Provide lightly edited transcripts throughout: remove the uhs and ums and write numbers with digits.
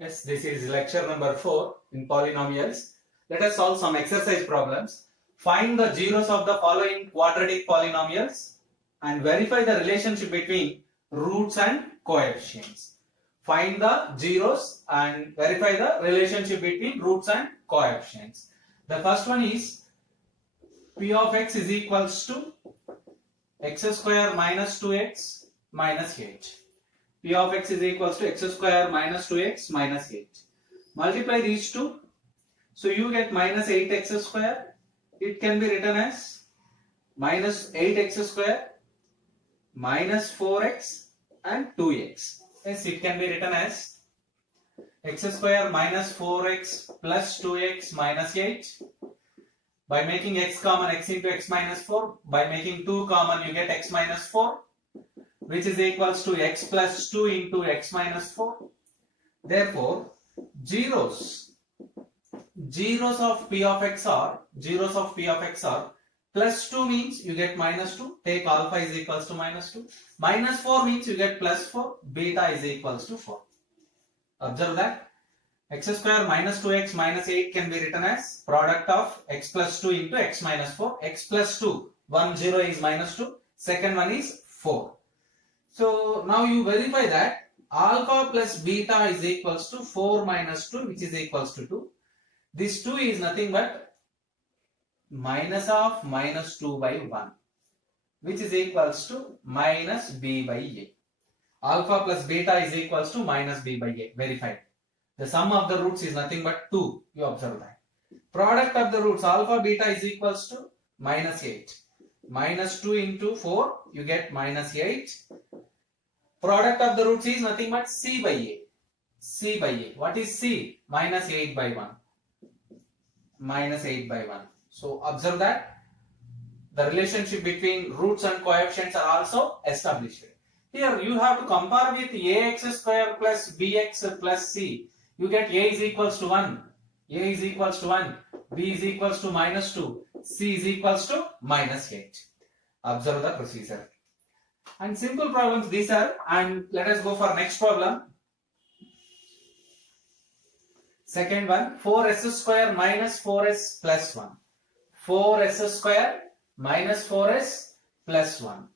Yes, this is lecture number 4 in polynomials. Let us solve some exercise problems. Find the zeros of the following quadratic polynomials and verify the relationship between roots and coefficients. Find the zeros and verify the relationship between roots and coefficients. The first one is p of x is equals to x square minus 2x minus 8. P of x is equals to x square minus 2x minus 8. Multiply these two. So you get minus 8x square. It can be written as minus 8x square minus 4x and 2x. Yes, it can be written as x square minus 4x plus 2x minus 8. By making x common, x into x minus 4. By making 2 common, you get x minus 4, which is equals to x plus 2 into x minus 4. Therefore, zeros of p of x are plus 2 means you get minus 2. Take alpha is equals to minus 2. Minus 4 means you get plus 4. Beta is equals to 4. Observe that x square minus 2x minus 8 can be written as product of x plus 2 into x minus 4. X plus 2, 1 0 is minus 2. Second one is 4. So now you verify that alpha plus beta is equals to 4 minus 2, which is equals to 2. This 2 is nothing but minus of minus 2 by 1, which is equals to minus b by a. Alpha plus beta is equals to minus b by a. Verified. The sum of the roots is nothing but 2. You observe that. Product of the roots alpha beta is equals to minus 8. Minus 2 into 4, you get minus 8. Product of the roots is nothing but c by a. C by a. What is c? Minus 8 by 1. Minus 8 by 1. So observe that the relationship between roots and coefficients are also established. Here you have to compare with ax square plus bx plus c. You get a is equals to 1. A is equals to 1. B is equals to minus 2. C is equals to minus 8. Observe the procedure. And simple problems these are. And let us go for next problem. Second one, 4s square minus 4s plus 1. 4s square minus 4s plus 1.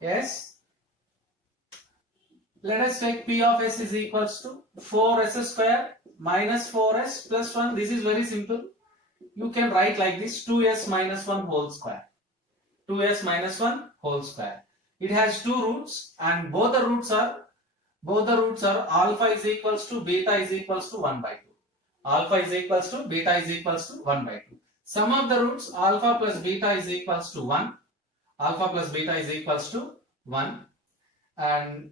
Yes. Let us take p of s is equals to 4s square minus 4s plus 1. This is very simple. You can write like this, 2s minus 1 whole square. 2s minus 1 whole square. It has two roots and both the roots are alpha is equals to beta is equals to 1 by 2. Alpha is equals to beta is equals to 1 by 2. Sum of the roots alpha plus beta is equals to 1. Alpha plus beta is equals to 1, and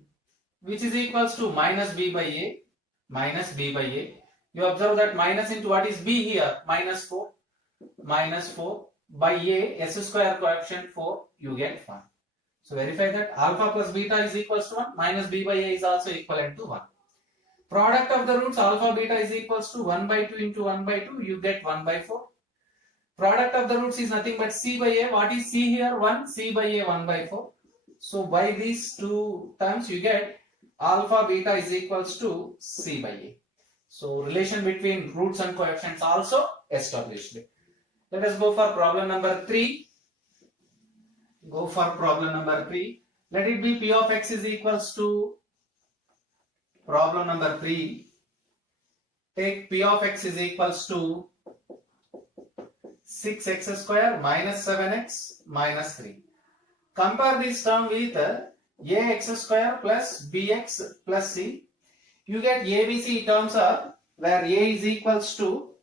which is equals to minus b by a. Minus b by a. You observe that minus into what is b here? Minus 4. Minus 4 by a, s square coefficient 4, you get 1. So verify that alpha plus beta is equals to 1. Minus b by a is also equivalent to 1. Product of the roots alpha beta is equals to 1 by 2 into 1 by 2. You get 1 by 4. Product of the roots is nothing but c by a. What is c here? 1. C by a 1 by 4. So by these two terms you get alpha beta is equals to c by a. So relation between roots and coefficients also established. Let us go for problem number 3. Go for problem number 3. Let it be p of x is equals to problem number 3. Take p of x is equals to 6x square minus 7x minus 3. Compare this term with ax square plus bx plus c. You get ABC terms are where a is equals to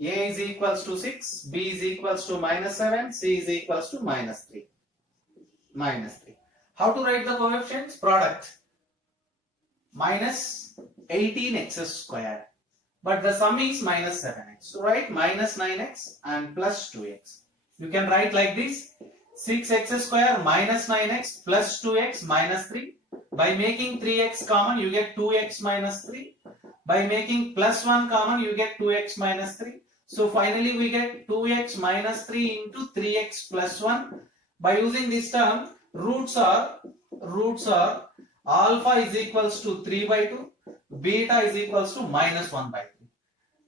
6, b is equals to minus 7, c is equals to minus 3. Minus 3. How to write the coefficients? Product. Minus 18x square. But the sum is minus 7x. So write minus 9x and plus 2x. You can write like this. 6x square minus 9x plus 2x minus 3. By making 3x common, you get 2x minus 3. By making plus 1 common, you get 2x minus 3. So finally we get 2x minus 3 into 3x plus 1. By using this term, roots are alpha is equals to 3 by 2, beta is equals to minus 1 by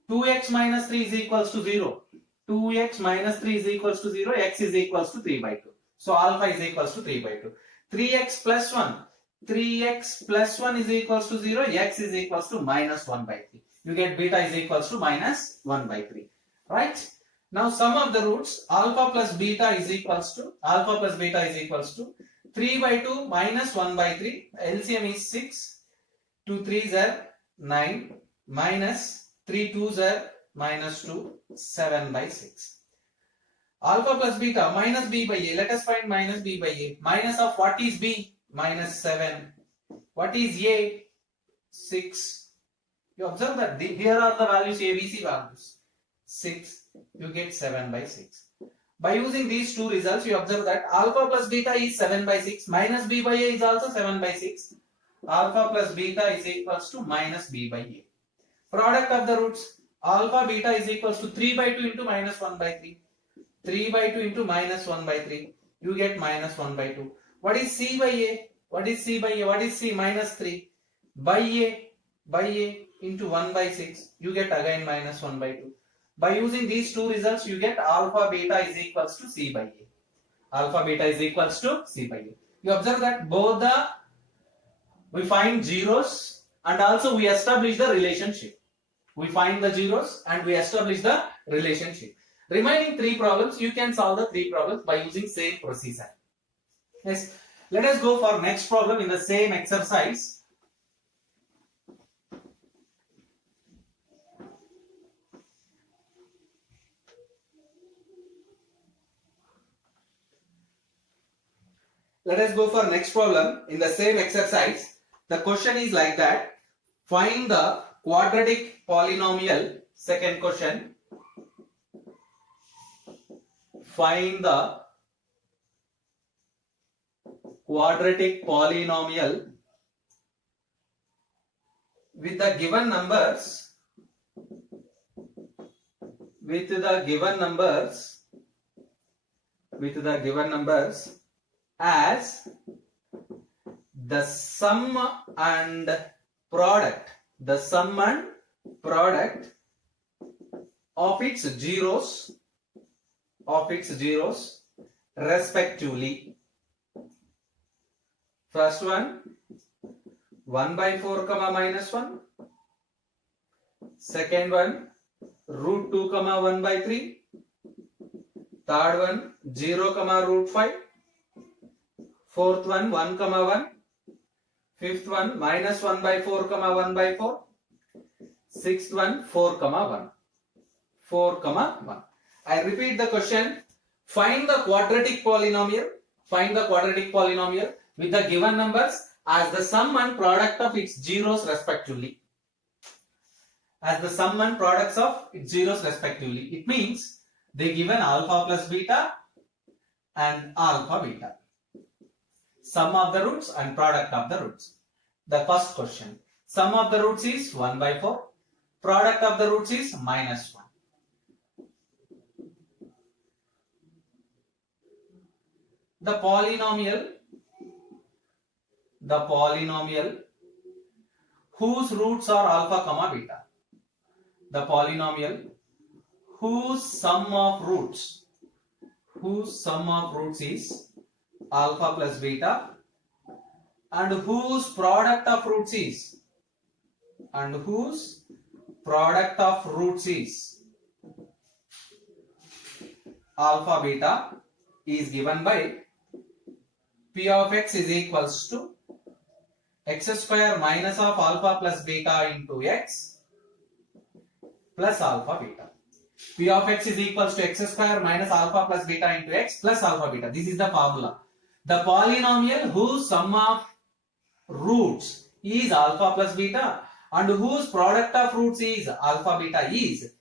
3. 2x minus 3 is equals to 0. 2x minus 3 is equals to 0, x is equals to 3 by 2. So alpha is equals to 3 by 2. 3x plus 1. 3x plus 1 is equals to 0, x is equals to minus 1 by 3. You get beta is equals to minus 1 by 3. Right? Now sum of the roots, alpha plus beta is equals to 3 by 2 minus 1 by 3. LCM is 6. 2 3s are 9 minus 3 2s are minus 2, 7 by 6. Alpha plus beta minus b by a. Let us find minus b by a. Minus of what is b? Minus 7. What is a? 6. You observe that here are the values, ABC values. 6. You get 7 by 6. By using these two results, you observe that alpha plus beta is 7 by 6. Minus b by a is also 7 by 6. Alpha plus beta is equals to minus b by a. Product of the roots. Alpha beta is equals to 3 by 2 into minus 1 by 3. 3 by 2 into minus 1 by 3. You get minus 1 by 2. What is c by a? What is c by a? What is c? Minus 3. By a into 1 by 6. You get again minus 1 by 2. By using these two results, you get alpha beta is equals to c by a. Alpha beta is equals to c by a. You observe that both we find zeros and also we establish the relationship. We find the zeros and we establish the relationship. Remaining 3 problems, you can solve the 3 problems by using same procedure. Yes. Let us go for next problem in the same exercise. Let us go for next problem in the same exercise. The question is like that. Find the quadratic polynomial. Second question. Find the quadratic polynomial with the given numbers as the sum and product of its zeros respectively. First one 1 by 4 comma minus 1. Second one root 2 comma 1 by 3. Third one 0 comma root 5. Fourth one 1 comma 1. Fifth one minus 1 by 4 comma 1 by 4. Sixth one 4 comma 1. 4 comma 1. I repeat the question. Find the quadratic polynomial with the given numbers as the sum and product of its zeros respectively. As the sum and products of its zeros respectively. It means they given alpha plus beta and alpha beta. Sum of the roots and product of the roots. The first question. Sum of the roots is 1 by 4. Product of the roots is minus 1. The polynomial whose roots are alpha comma beta. The polynomial whose sum of roots is alpha plus beta and whose product of roots is alpha beta is given by P of x is equals to x square minus of alpha plus beta into x plus alpha beta. P of x is equals to x square minus alpha plus beta into x plus alpha beta. This is the formula. The polynomial whose sum of roots is alpha plus beta and whose product of roots is alpha beta is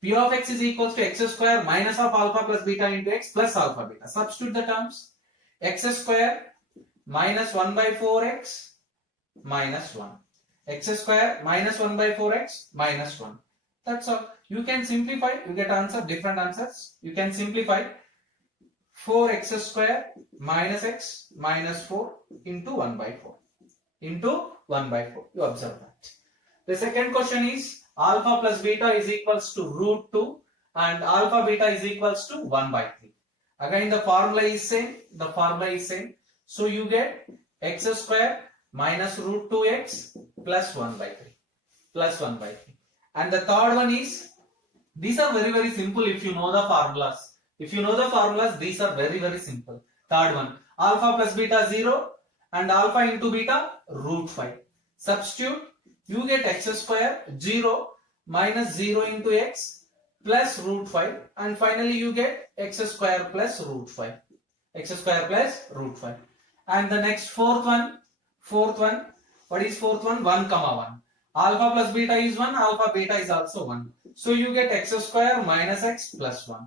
P of x is equals to x square minus of alpha plus beta into x plus alpha beta. Substitute the terms. X square minus 1 by 4x minus 1. X square minus 1 by 4x minus 1. That's all. You can simplify. You get answer, different answers. You can simplify 4x square minus x minus 4 into 1 by 4. into 1 by 4. You observe that. The second question is alpha plus beta is equals to root 2 and alpha beta is equals to 1 by 3. Again the formula is same. So you get x square minus root 2x plus 1 by 3. And the third one is, these are very simple if you know the formulas. These are very simple. Third one, alpha plus beta 0 and alpha into beta root 5. Substitute, you get x square 0 minus 0 into x plus root 5, and finally you get x square plus root 5. And the next fourth one, what is fourth one? 1 comma 1. Alpha plus beta is 1, alpha beta is also 1. So you get x square minus x plus 1.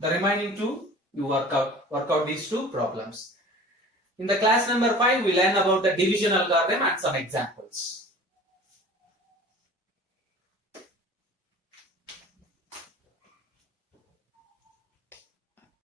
The remaining two, you work out these two problems. In the class number 5, we learn about the division algorithm and some examples.